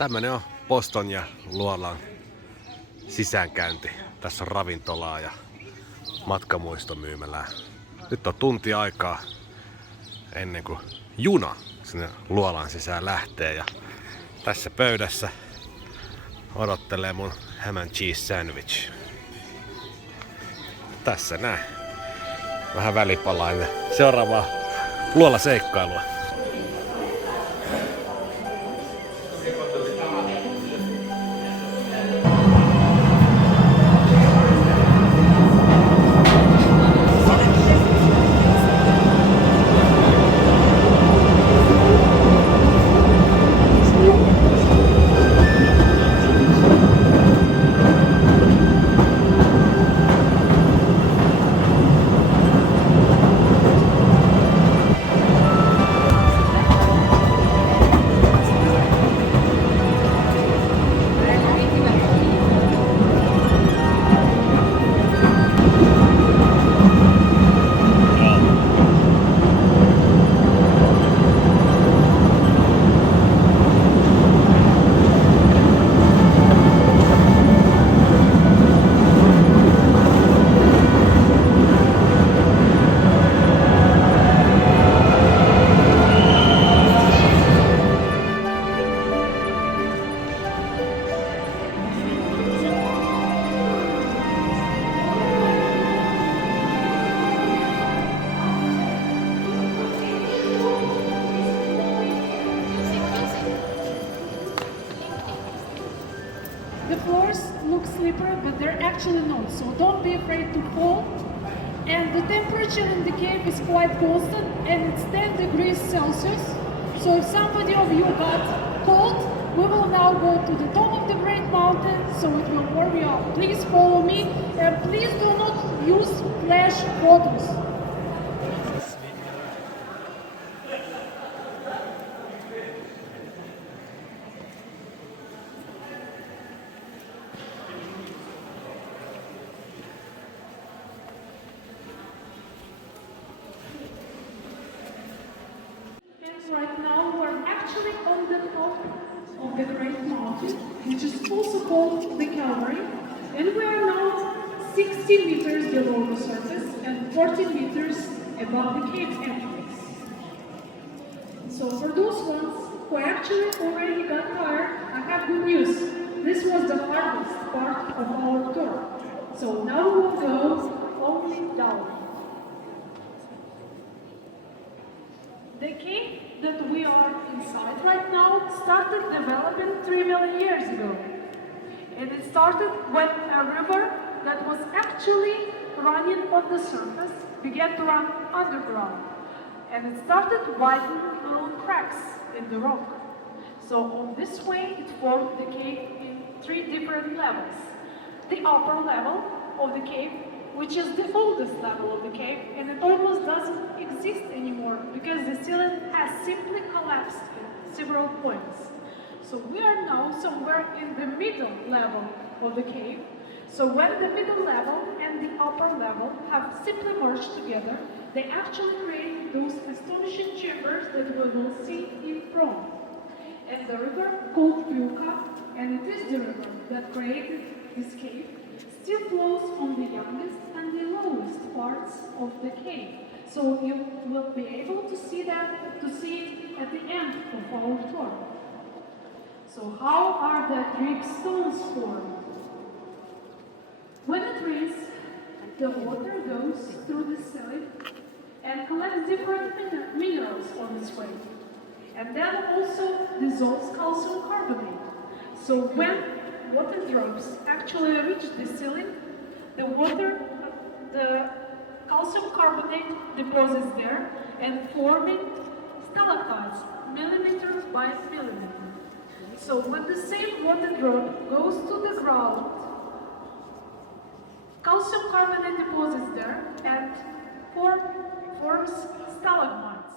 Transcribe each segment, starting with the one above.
Tämmönen on Poston ja Luolan sisäänkäynti. Tässä on ravintolaa ja matkamuistomyymälää. Nyt on tunti aikaa ennen kuin juna sinne Luolan sisään lähtee. Ja tässä pöydässä odottelee mun ham and cheese sandwich. Tässä näin. Vähän välipalaa ennen seuraavaa Luola-seikkailua. The floors look slippery, but they're actually not, so don't be afraid to fall. And the temperature in the cave is quite constant, and it's 10 degrees Celsius. So if somebody of you got cold, we will now go to the top of the Great Mountain, so it will warm you up. Please follow me, and please do not use flash photos. Right now we're actually on the top of the Great Mountain, which is also called the Calvary, and we are now 60 meters below the surface and 40 meters above the cave entrance. So for those ones who actually already got tired, I have good news. This was the hardest part of our tour. So now we'll go only down. The cave that we are inside right now started developing 3 million years ago. And it started when a river that was actually running on the surface began to run underground. And it started widening little cracks in the rock. So on this way it formed the cave in 3 different levels. The upper level of the cave, which is the oldest level of the cave, and it almost doesn't exist anymore because the ceiling has simply collapsed at several points. So we are now somewhere in the middle level of the cave. So when the middle level and the upper level have simply merged together, they actually create those astonishing chambers that we will see in front. And the river called Pieni, and it is the river that created this cave, still flows on the youngest and the lowest parts of the cave. So you will be able to see it at the end of our tour. So how are the drip stones formed? When it rains, the water goes through the ceiling and collects different minerals on its way. And then also dissolves calcium carbonate. So when water drops actually reach the ceiling, the calcium carbonate deposits there and forming stalactites, millimeter by millimeter. So when the same water drop goes to the ground, calcium carbonate deposits there and forms stalagmites.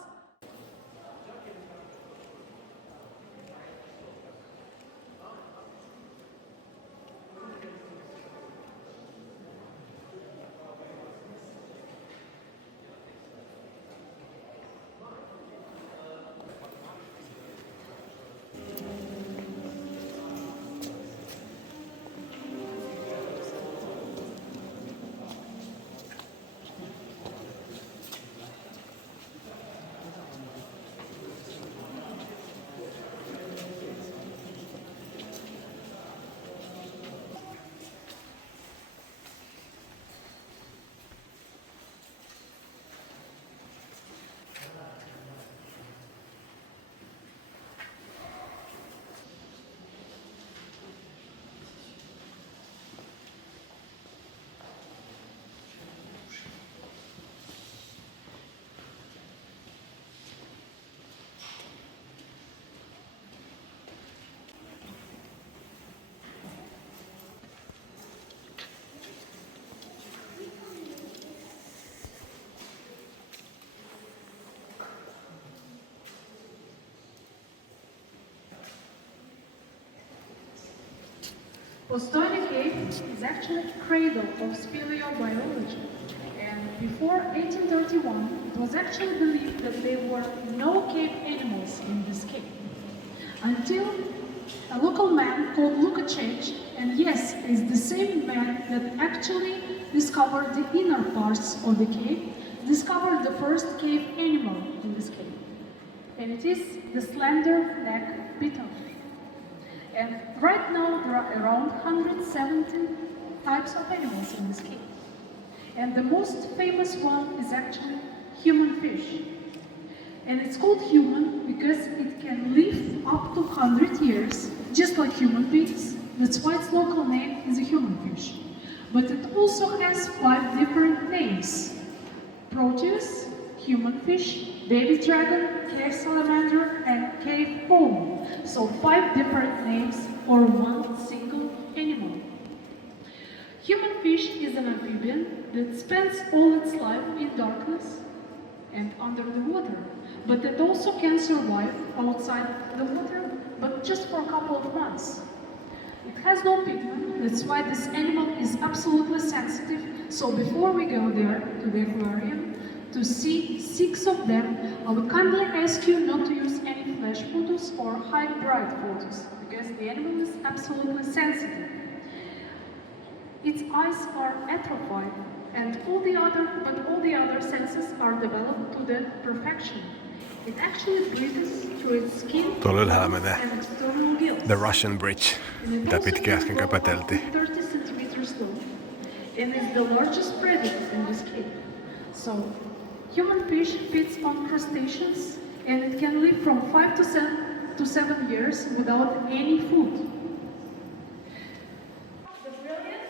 Postojnan cave is actually a cradle of speleobiology. And before 1831, it was actually believed that there were no cave animals in this cave. Until a local man called Lukacic, and yes, is the same man that actually discovered the inner parts of the cave, discovered the first cave animal in this cave. And it is the slender neck beetle. And right now there are around 170 types of animals in this cave. And the most famous one is actually human fish. And it's called human because it can live up to 100 years, just like human beings. That's why its local name is a human fish. But it also has 5 different names: Proteus, human fish, baby dragon, cave salamander, and cave fawn. So 5 different names for one single animal. Human fish is an amphibian that spends all its life in darkness and under the water, but it also can survive outside the water, but just for a couple of months. It has no pigment, that's why this animal is absolutely sensitive, so before we go there to the aquarium to see 6 of them, I would kindly ask you not to use any flash photos or high bright photos, because the animal is absolutely sensitive. Its eyes are atrophied, and all the other senses are developed to the perfection. It actually breathes through its skin Tuolla ylhäällä menee and external gills. The Russian Bridge, mitä pitkin äsken köpöteltiin. 30 centimeters long, and is the largest predator in this cave. So, human fish feeds on crustaceans, and it can live from 5 to 7 years without any food. The brilliant,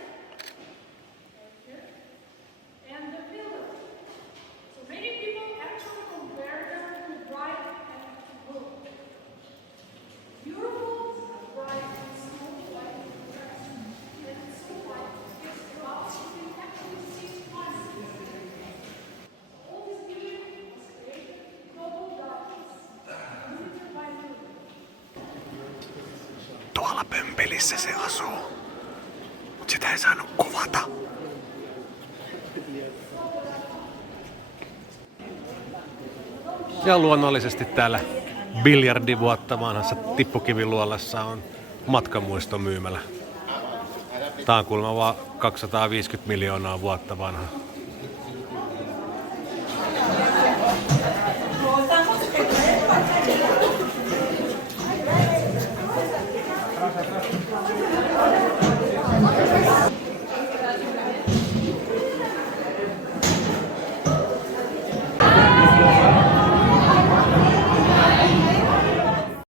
and the pillar. So many people actually compare them to bright and blue. Beautiful, bright, and snow white, and so white is clouds we actually see twice. All this beauty was created in total darkness, limited by moon. Tuolla pömpelissä se asuu, mut sitä ei saanut kuvata. Ja luonnollisesti täällä biljardivuotta vanhassa tippukiviluolassa on matkamuistomyymälä. Tää on kuulemma vaan 250 miljoonaa vuotta vanha.